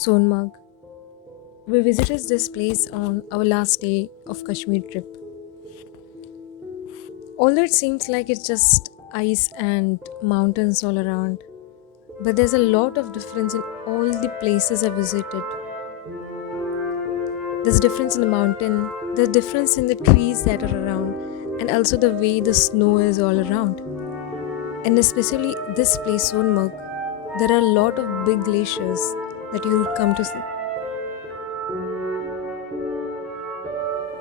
Sonmarg. We visited this place on our last day of Kashmir trip. Although it seems like it's just ice and mountains all around, but there's a lot of difference in all the places I visited. There's a difference in the mountain, there's a difference in the trees that are around, and also the way the snow is all around. And especially this place, Sonmarg, there are a lot of big glaciers that you'll come to see.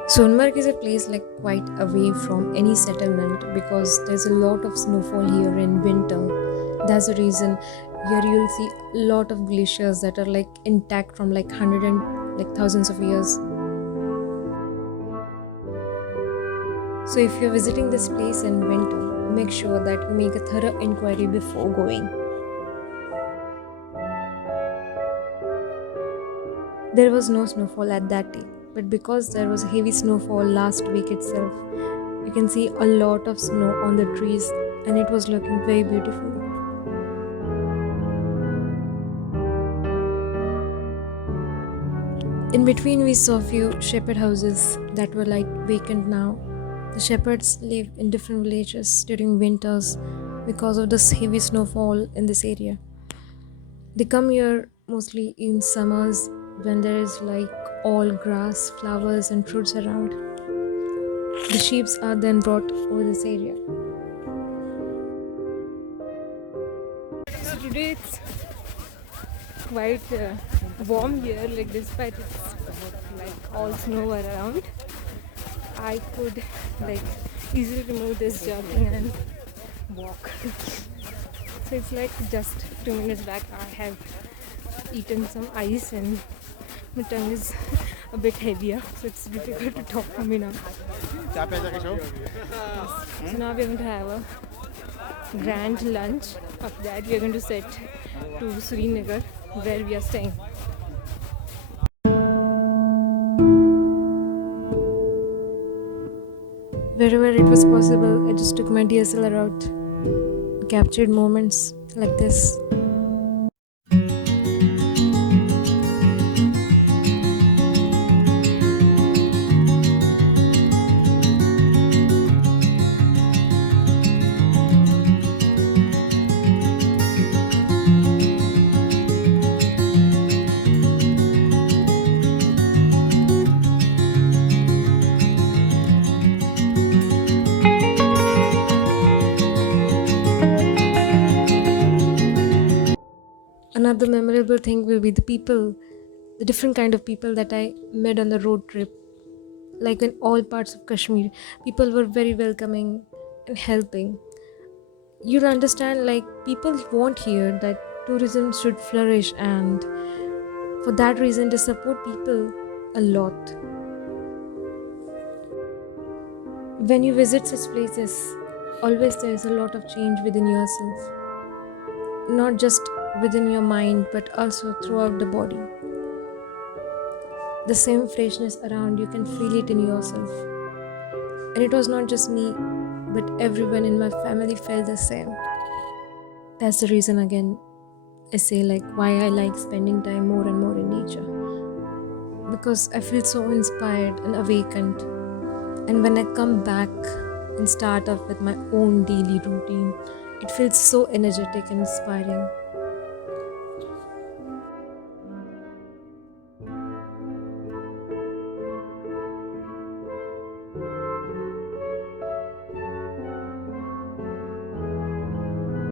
Sonmarg is a place like quite away from any settlement because there's a lot of snowfall here in winter. That's the reason here you'll see a lot of glaciers that are like intact from like hundred and like thousands of years. So if you're visiting this place in winter, make sure that you make a thorough inquiry before going. There was no snowfall at that day, but because there was heavy snowfall last week itself, you can see a lot of snow on the trees and it was looking very beautiful. In between, we saw few shepherd houses that were like vacant now. The shepherds live in different villages during winters because of this heavy snowfall in this area. They come here mostly in summers when there is like all grass, flowers, and fruits around. The sheep are then brought over this area. So today it's quite warm here, like despite it's like all snow around. I could like easily remove this jogging and walk. So it's like just 2 minutes back I have eaten some ice and my tongue is a bit heavier, so it's difficult to talk for me now. Yes. So now we're going to have a grand lunch. After that we are going to set to Srinagar where we are staying. Wherever it was possible, I just took my DSLR out, captured moments like this. Another memorable thing will be the people, the different kind of people that I met on the road trip. Like in all parts of Kashmir, people were very welcoming and helping. You'll understand, like, people want here that tourism should flourish, and for that reason, they support people a lot. When you visit such places, always there is a lot of change within yourself, not just within your mind but also throughout the body. The same freshness around, you can feel it in yourself. And it was not just me, but everyone in my family felt the same. That's the reason again I say like why I like spending time more and more in nature. Because I feel so inspired and awakened. And when I come back and start off with my own daily routine, it feels so energetic and inspiring.